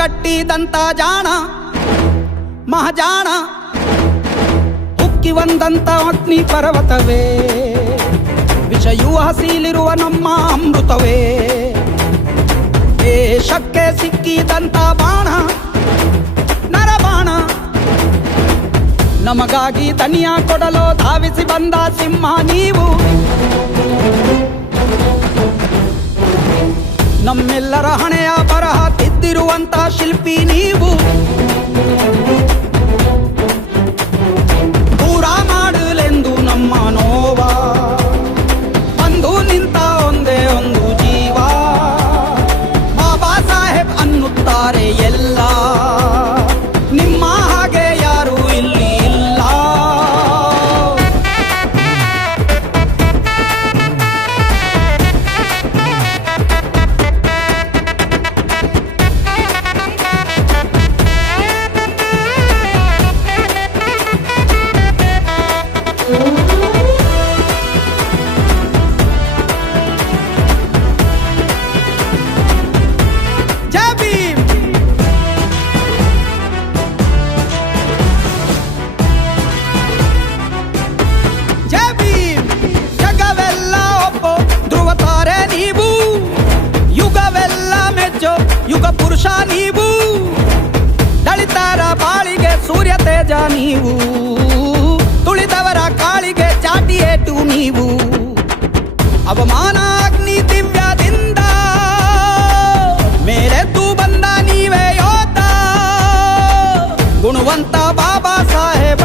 ಕಟ್ಟಿದಂತ ಜಾಣ ಮಹಾಜಾಣ, ಉಕ್ಕಿ ಬಂದಂತ ಅಗ್ನಿ ಪರ್ವತವೇ, ವಿಷಯೂ ಹಸಿಲಿರುವ ನಮ್ಮ ಅಮೃತವೇ, ದೇಶಕ್ಕೆ ಸಿಕ್ಕಿದಂತ ಬಾಣ ನರಬಾಣ, ನಮಗಾಗಿ ತನಿಯ ಕೊಡಲು ಧಾವಿಸಿ ಬಂದ ಸಿಂಹ ನೀವು, ನಮ್ಮೆಲ್ಲರ ಹಣೆಯ ಬರಹ ತಿದ್ದಿರುವಂತ ಶಿಲ್ಪಿ ನೀವು, ದೂರ ಮಾಡಲೆಂದು ನಮ್ಮ ನೋವ ಬಂದು ನಿಂತ ಒಂದೇ ಒಂದು ಜೀವ, ಬಾಬಾ ಸಾಹೇಬ್ ಅನ್ನುತ್ತಾರೆ ಎಲ್ಲ, ನಿಮ್ಮ ಹಾಗೆ ಯಾರು ಇಲ್ಲಿ ಇಲ್ಲ. ಯುಗ ಪುರುಷ ನೀವು, ದಳಿತರ ಬಾಳಿಗೆ ಸೂರ್ಯ ತೇಜ ನೀವು, ತುಳಿದವರ ಕಾಳಿಗೆ ಚಾಟಿ ಏಟು ನೀವು, ಅವಮಾನ ಅಗ್ನಿ ದಿವ್ಯದಿಂದ ಮೇಲೆದ್ದು ಬಂದ ನೀವೇ ಯೋಧ, ಗುಣವಂತ ಬಾಬಾ ಸಾಹೇಬ